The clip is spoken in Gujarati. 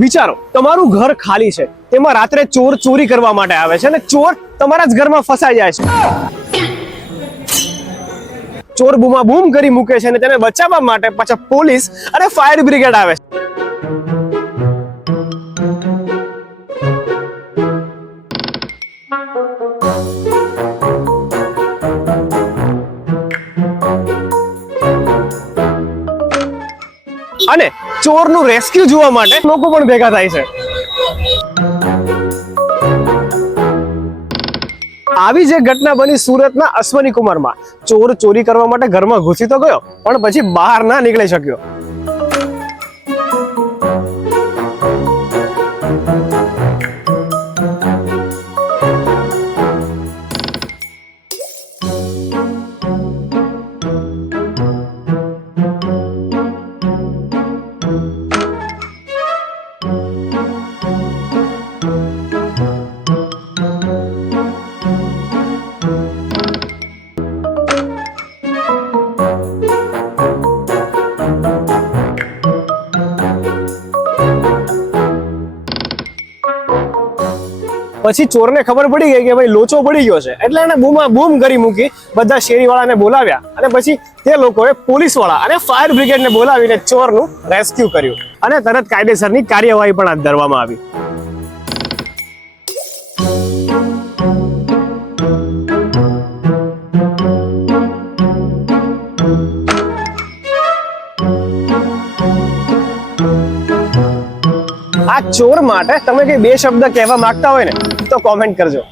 વિચારો, તમારું ઘર ખાલી છે, તેમાં રાત્રે ચોર ચોરી કરવા માટે આવે છે અને ચોર તમારા જ ઘરમાં ફસાઈ જાય છે. ચોર બૂમા બૂમ કરી મૂકે છે અને તેને બચાવવા માટે પાછા પોલીસ અને ફાયર બ્રિગેડ આવે છે. અને ચોરનું રેસ્ક્યુ જોવા માટે લોકો પણ ભેગા થાય છે. આવી જે ઘટના બની સુરતના અશ્વની કુમારમાં. ચોર ચોરી કરવા માટે ઘરમાં ઘૂસી તો ગયો, પણ પછી બહાર ના નીકળી શક્યો. પછી ચોરને ખબર પડી ગઈ કે ભાઈ લોચો પડી ગયો છે, એટલે એને બૂમા બૂમ કરી મૂકી. બધા શેરીવાળાને બોલાવ્યા અને પછી તે લોકોએ પોલીસવાળા અને ફાયર બ્રિગેડને બોલાવીને ચોરનું રેસ્ક્યુ કર્યું અને તરત કાયદેસરની કાર્યવાહી પણ હાથ ધરવામાં આવી. આ ચોર માટે તમે કઈ બે શબ્દ કહેવા માંગતા હોય ને તો કોમેન્ટ કરજો.